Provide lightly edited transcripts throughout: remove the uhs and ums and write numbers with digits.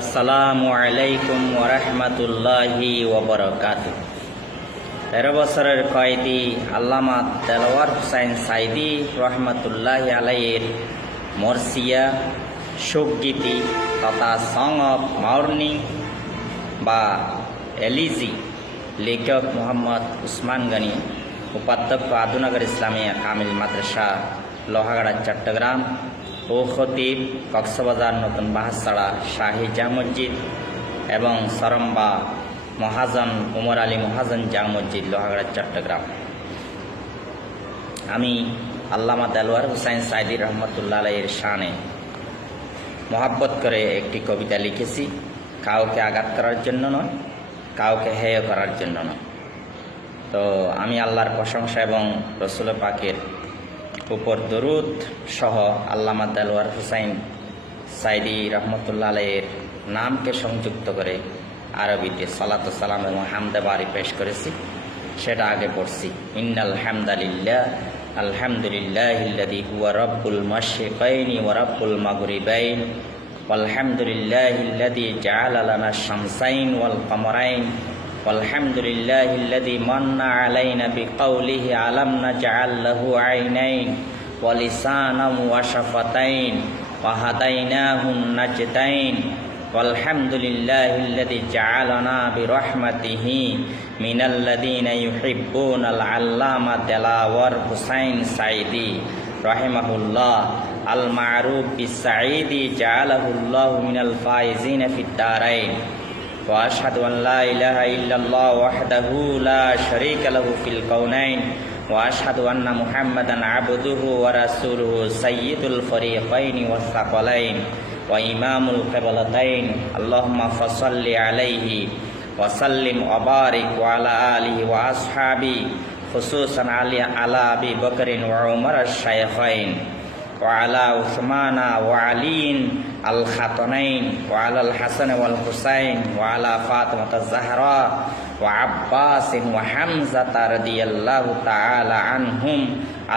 আসসালামু আলাইকুম ওরহমতুল্লাহি ওবরকাতুহ। 13 বছরের কয়েদি আল্লামা দেলওয়ার হুসাইন সাইদি রহমতুল্লাহি আলাইহির মরসিয়া শোকগীতি তথা সং অফ মর্নিং বা এলিজি লেখক মোহাম্মদ উসমান গনি, উপাধ্যক্ষ আদুনগর ইসলামিয়া কামিল মাদ্রাসা লোহাগাড়া চট্টগ্রাম ও খতিব কক্সবাজার নতুন বাহাসড়া শাহী জাহ মসজিদ এবং সরম্বা মহাজন উমর আলী মহাজন জাহ মসজিদ লোহাগাড়া চট্টগ্রাম। আমি আল্লামা দেলওয়ার হুসাইন সাইদি রহমতুল্লাহ আলাইহির শানে মহাব্বত করে একটি কবিতা লিখেছি। কাউকে আঘাত করার জন্য নয়, কাউকে হেয় করার জন্য নয়। তো আমি আল্লাহর প্রশংসা এবং রসুল পাকের উপর দরুদ সহ আল্লামা দেলওয়ার হুসাইন সাইদি রহমতুল্লাহ আলাইহির নামকে সংযুক্ত করে আরবিতে সালাত সালাম এবং হামদে বাড়ি পেশ করেছি। সেটা আগে পড়ছি। ইন্নাল হামদালিল্লাহ আলহামদুলিল্লাহিল্লাযী হুয়া রাব্বুল মাশরিকাইনি ওয়া রাব্বুল মাগরিবাইন ওয়ালহামদুলিল্লাহিল্লাযী জাআলা লানা শামসাইন ওয়াল কমারাইন ওয়ালহামদুলিল্লাহিল্লাযী মান্না আলাইনা বিকাউলিহি আলাম নাজআল লাহু আইনাইন ওয়া লিসানান ওয়া শাফাতাইন ওয়া হাদাইনাহুন নাজদাইন ওয়ালহামদুলিল্লাহিল্লাযী জাআলানা বিরহমাতিহি মিনাল্লাযীনা ইউহিব্বুনাল আল্লামা দেলওয়ার হুসাইন সাইদি রাহিমাহুল্লাহ আল মা'রুফ বিস-সাঈদি জাআলাহুল্লাহু মিনাল ফাইজিনা ফিদ দারাইন। وأشهد أن لا إله إلا الله وحده لا شريك له في الكونين وأشهد أن محمدا عبده ورسوله سيد الفريقين والثقلين وإمام القبلتين اللهم فصل عليه وسلم وبارك وعلى آله وأصحابه خصوصا على أبي بكر وعمر الشيخين وعلى عثمان وعلي الخطنين وعلى الحسن والحسين وعلى فاطمة الزهراء وعباس وحمزة رضي الله تعالى عنهم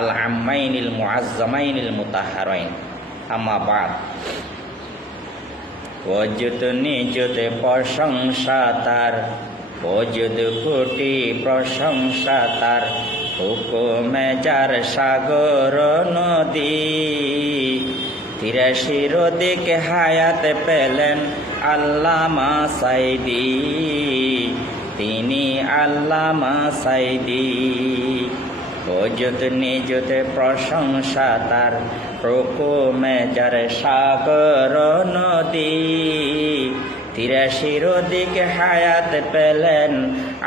العمين المعظمين المطهرين أما بعد وجد নিযুত প্রশংসা তার, ওজুদ কোটি প্রশংসা তার, হুকুমে যার সাগর নদী। 83 দিকে হায়াত পেলেন আল্লামা সাইদি, তিনি আল্লামা সাইদি। ওজুদ নিযুত প্রশংসা তার, হুকুমে যার সাগর নদী। 83 দিকে হায়াত পেলেন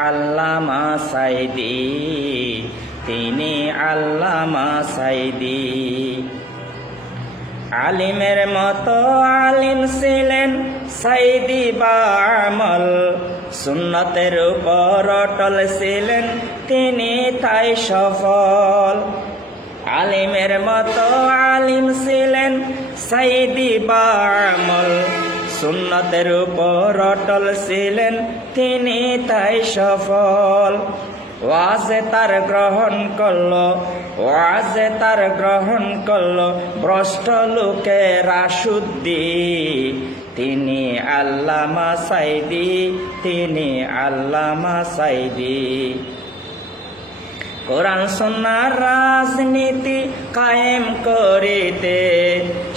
আল্লামা সাইদি, তিনি আল্লামা সাইদি। আলিমের মতো আলিম ছিলেন সাইদি বামল, সুন্নতের উপর অটল ছিলেন তিনি তাই সফল। আলিমের মতো আলিম ছিলেন সাইদি বামল, সুন্নতের উপর অটল ছিলেন তিনি তাই সফল। ওয়াজে তার গ্রহণ করলো, ওয়াজে তার গ্রহণ করলো ভ্রষ্ট লোকেরা শুদ্ধি, তিনি আল্লামা সাইদি, তিনি আল্লামা সাইদি। কোরআন সুন্নাহর রাজনীতি কায়েম করিতে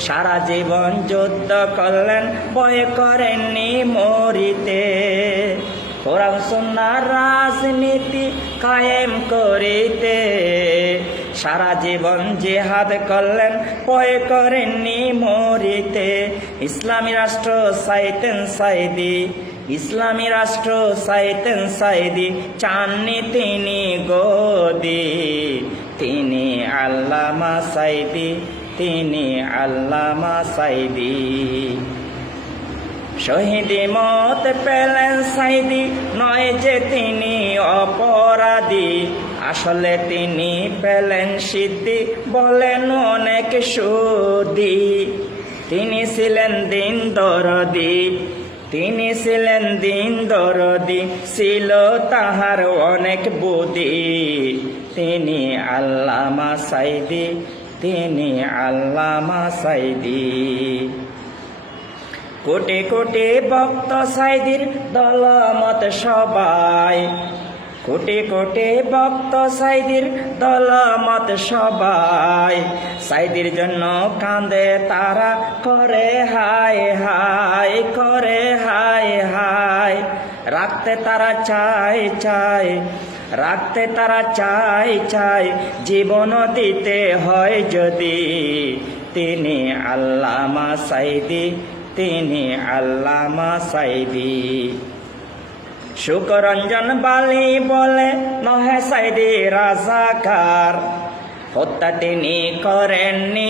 সারা জীবন যুদ্ধ করলেন, ভয় করেননি মরিতে। কোরআন সুন্নাহর রাজনীতি কায়েম করিতে সারা জীবন জিহাদ করলেন, ভয় করেননি মরিতে। ইসলামী রাষ্ট্র চাইতেন সাইদি, ইসলামী রাষ্ট্র চাইতেন সাইদি, চাননি তিনি গদি, তিনি আল্লামা সাইদি, তিনি আল্লামা সাইদি। শহীদি মত পেলেন সাইদি, নয় যে তিনি অপরাধী, আসলে তিনি পেলেন সিদ্ধি, বলেন অনেক সুধী। তিনি ছিলেন দিন দরদি, তিনি ছিলেন দিন দরদি, ছিল তাহার অনেক বুদ্ধি, তিনি আল্লামা সাইদি, তিনি আল্লামা সাইদি। কোটি কোটি ভক্ত সাইদির দলমত সবাই, কোটি কোটি ভক্ত সাইদির দলমত সবাই, সাইদির জন্য কাঁদে তারা, করে হায় হায়, করে হায় হায়। রাখতে তারা চায় চায়, রাখতে তারা চায় চায়, জীবন দিতে হয় যদি, তিনি আল্লামা সাইদি, তিনি আল্লামা সাইদি। শুকরঞ্জন বালি বলে নহে সাইদি রাজাকার, হত্যা তিনি করেননি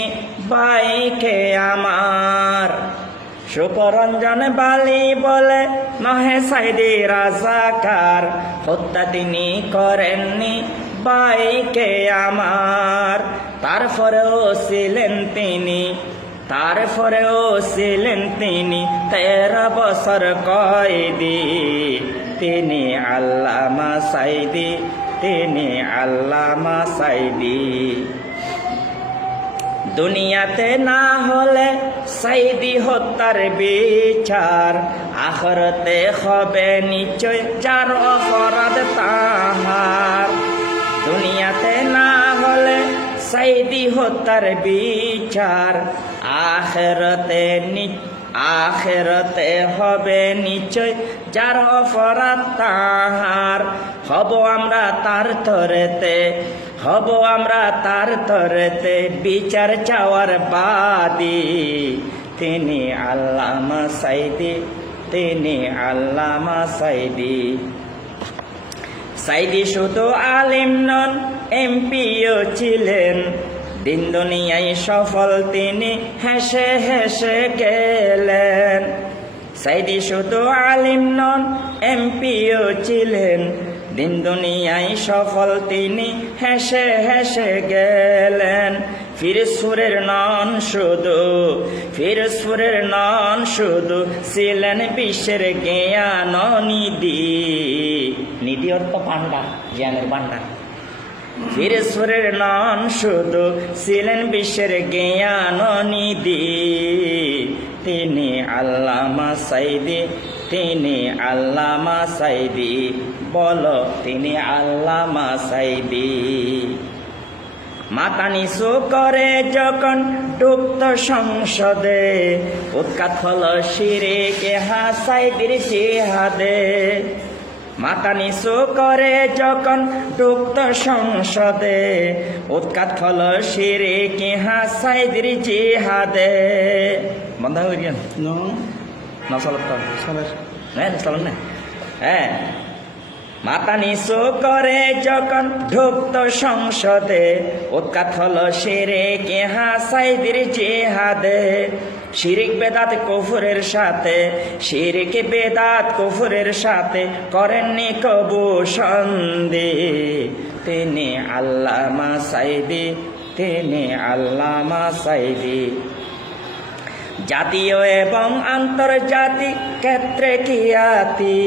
ভাইকে আমার। শুকরঞ্জন বালি বলে নহে সাইদি রাজাকার, হত্যা তিনি করেননি ভাইকে আমার। তারপরেও ছিলেন তিনি, তারপরেও ছিলেন তিনি 13 বছর কয়েদি, তিনি আল্লামা সাইদি, তিনি আল্লামা সাইদি। দুনিয়াতে না হলে সাইদি হত্যার বিচার, আখরতে হবে নিশ্চয় যার অপরাধ তাহার। দুনিয়াতে না হলে সাইদি হত্যার বিচার, আখেরতে আখেরতে হবে নিশ্চয় যার অপরাধ তাহার। হব আমরা তার তরেতে, হব আমরা তার তরেতে, বিচার চাওয়ার বাদী, তিনি আল্লামা সাইদি, তিনি আল্লামা সাইদি। সাইদি শুধু আলিম নন, এমপিও ছিলেন, দিন দুনিয়ায় সফল তিনি হেসে হেসে গেলেন। সাইদি শুধু আলিম নন, এমপিও ছিলেন, দিন দুনিয়ায় সফল তিনি হেসে হেসে গেলেন। ফিরোজপুরের নন শুধু, ফিরোজপুরের নন শুধু, ছিলেন বিশ্বের জ্ঞান নিধি। নিধি অর্থ ভান্ডার, জ্ঞানের ভান্ডার। ফিরোজপুরের নন শুধু, ছিলেন বিশ্বের জ্ঞান নিধি, তিনি আল্লামা সাইদি, তিনি আল্লামা সাইদি। বলো তিনি আল্লামা সাইদি। মাথা নিচু করে যখন ডুবত সংসদে, উৎখাত হলো শিরকে সাইদির জিহাদে। মাথা নিচু করে যখন ডুবত সংসদে, উৎখাত হলো শিরকে সাইদির জিহাদে। বন্ধ হয়ে গেল না, চলেন না। হ্যাঁ, মাথা নিচু করে যখন ঢুকত সংসদে, উৎখাত হলো শিরকে সাইদির জিহাদে। শিরিক বেদাত কুফরের সাথে, শিরিক বেদাত কুফরের সাথে করেননি কবু সন্দেহ, তিনি আল্লামা সাইদি, তিনি আল্লামা সাইদি। জাতীয় এবং আন্তর্জাতিক ক্ষেত্রে খ্যাতি,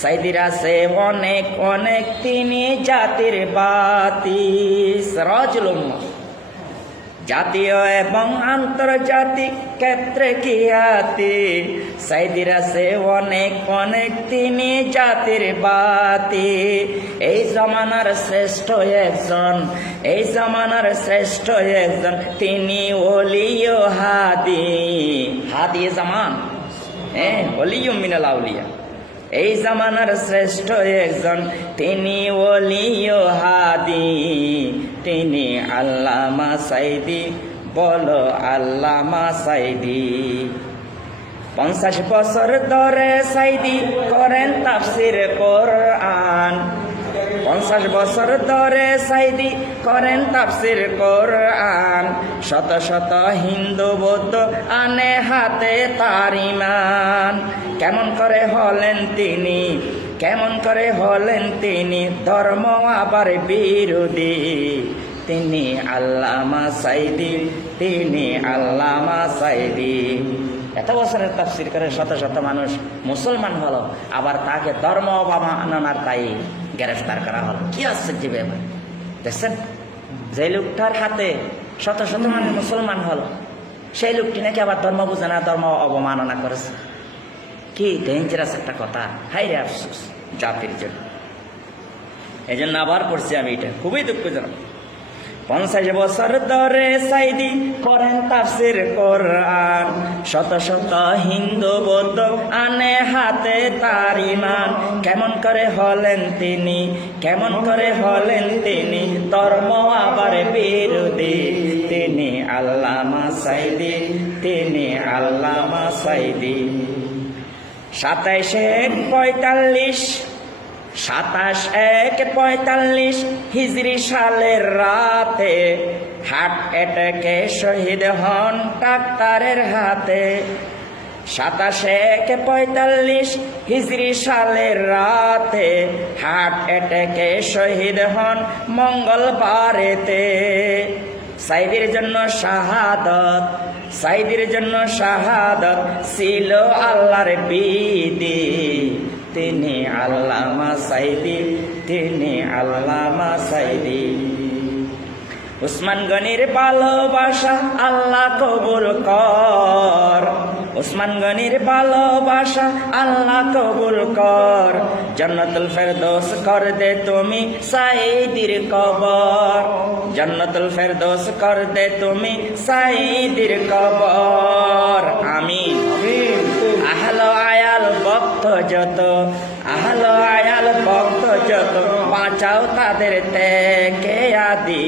সাইদির আছে অনেক অনেক, তিনি জাতির বাতি। সিরাজুল উম্মাহ। জাতীয় এবং আন্তর্জাতিক ক্ষেত্রে খ্যাতি, সাইদির আছে অনেক অনেক, তিনি জাতির বাতি। এই জমানার শ্রেষ্ঠ একজন, এই জমানার শ্রেষ্ঠ একজন, তিনি ওলিও হাদি। হাদি জামান, হ্যাঁ, ওলিও মিনাল আউলিয়া। এই জামানার শ্রেষ্ঠ একজন, তিনি ওলিও হাদি, তিনি আল্লামা সাইদি। বলো আল্লামা সাইদি। 50 বছর ধরে সাইদি করেন তাফসির কোরআন, 50 বছর ধরে সাইদি করেন তাফসির কোরআন। শত শত হিন্দু বৌদ্ধ আনে হাতে তার ঈমান। কেমন করে হলেন তিনি, কেমন করে হলেন তিনি ধর্ম আবার বিরোধী, তিনি আল্লামা সাইদি, তিনি আল্লামা সাইদি। এত বছরের তাফসির করে শত শত মানুষ মুসলমান হলো, আবার তাকে ধর্ম অবমাননার তাই গ্রেফতার করা হলো। কি আশ্চর্য ব্যাপার দেখছেন, যে লোকটার হাতে শত শত মানুষ মুসলমান হলো, সেই লোকটি নাকি আবার ধর্ম বুঝে না, ধর্ম অবমাননা করেছে। কি ডেঞ্জারাস একটা কথা, হাই রে আফসোস জাতির জন্য। এই জন্য আবার পড়ছি আমি, এটা খুবই দুঃখজনক। 50 বছর ধরে সাইদি করেন তাফসির কোরআন, শত শত হিন্দু বৌদ্ধ আনে হাতে তার ইমান। কেমন করে হলেন তিনি, কেমন করে হলেন তিনি ধর্ম আবার বিরোধী? তিনি আল্লামা সাইদি, তিনি আল্লামা সাইদি। 27/1/45 হিজরি সালের রাতে হার্ট অ্যাটাকে শহীদ হন ডাক্তারের হাতে। 27/1/45 হিজরি সালের রাতে হার্ট অ্যাটাকে শহীদ হন মঙ্গলবারেতে। সাইদির জন্য শাহাদত, সাইদির জন্য শাহাদত ছিল আল্লাহর বিধি। তিনি আল্লামা সাইদি, তিনি আল্লামা সাইদি। উসমান গনির ভালোবাসা আল্লাহ কবুল কর, উসমান গনির ভালোবাসা আল্লাহ কবুল কর। জান্নাতুল ফেরদৌস কর দে তুমি সাইদির কবর, জান্নাতুল ফেরদৌস কর দে তুমি সাইদির কবর। আমিন। আহলো আয়াল ভক্ত যত, আহলো আয়াল ভক্ত যত বাঁচাও তাদের থেকে আদি।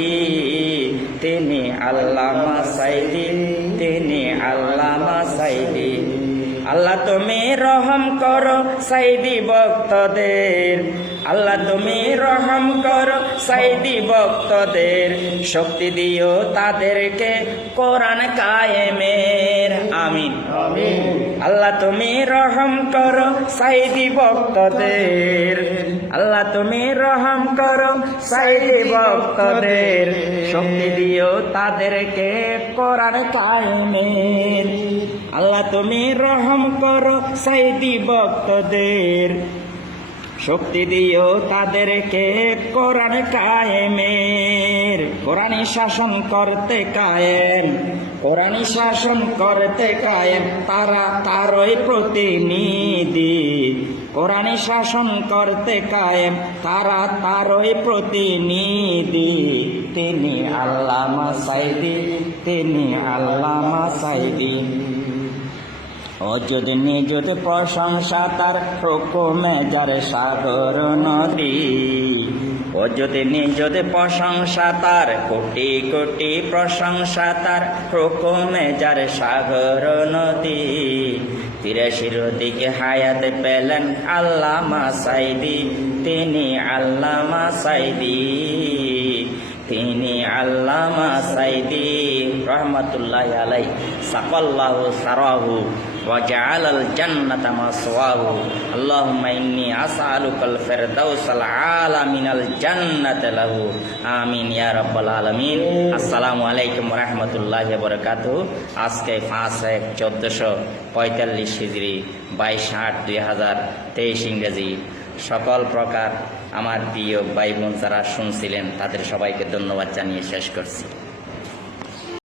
তিনি আল্লামা সাইদি, তিনি আল্লামা সাইদি। আল্লাহ তুমি রহম করো সাইদি ভক্তদের, আল্লাহ তুমি রহম করো সাইদি ভক্তদের। শক্তি দিও তাদেরকে কোরআন কায়েমের। আমিন। আল্লাহ তুমি রহম করো সাইদি ভক্তদের, আল্লাহ তুমি রহম করো সাইদি ভক্তদের। শক্তি দিও তাদেরকে কোরআন কায়েমের। আল্লাহ তুমি রহম করো সাইদি ভক্তদের, শক্তি দিও তাদেরকে কোরআন কায়েমের। কোরআনী শাসন করতে কায়েম, কোরআনী শাসন করতে কায়েম তারা তারই প্রতিনিধি। কোরআনী শাসন করতে কায়েম তারা তারই প্রতিনিধি। তিনি আল্লামা সাইদি, তিনি আল্লামা সাইদি। অযুত নিযুত প্রশংসা তার হুকুমে যার সাগর নদী। অযুত নিযুত প্রশংসা তার, কোটি কোটি প্রশংসা তার হুকুমে যার সাগর নদী। 83 দিকে হায়াত পেলেন আল্লামা সাইদি, তিনি আল্লামা সাইদি, তিনি আল্লামা সাইদি রহমাতুল্লাহি আলাইহি। সাকাল্লাহু সারাহু ওয়া জাআলাল জান্নাতা মাসওয়াহু। আল্লাহুম্মা ইন্নী আসআলুকাল ফিরদাউসাল আলা মিনাল জান্নাতি লাহু। আমিন ইয়া রাব্বাল আলামিন। আসসালামু আলাইকুম ওয়া রাহমাতুল্লাহি ওয়া বারাকাতুহু। আজকে 5/1/1445 হিজরি 22/8/2023 ইংরেজি। সকল প্রকার আমার প্রিয় ভাই বোন যারা শুনছিলেন তাদের সবাইকে ধন্যবাদ জানিয়ে শেষ করছি।